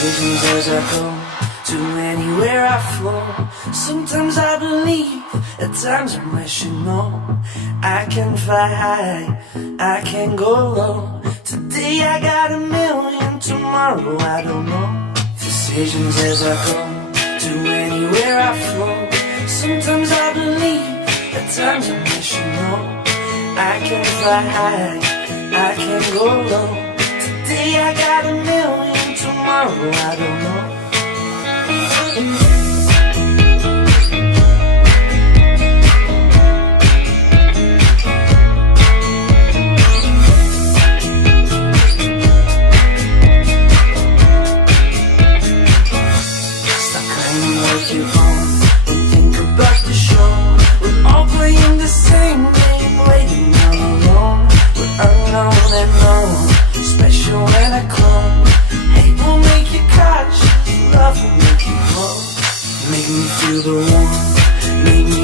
decisions as I go to anywhere I flow. Sometimes I believe, at times I'm rational. I can fly high, I can go low. Today I got a million, tomorrow I don't know. Decisions as I go to anywhere I flow. Sometimes I believe, at times I'm rational. I can fly high, I can go low. Today I got a million, tomorrow I don't know. Stop claiming what you own and think about the show. We're all playing the same game, waiting all alone. We're unknown and known, special and a clone. Hate will make you cautious, love will make you grow. Make me feel the warmth, make me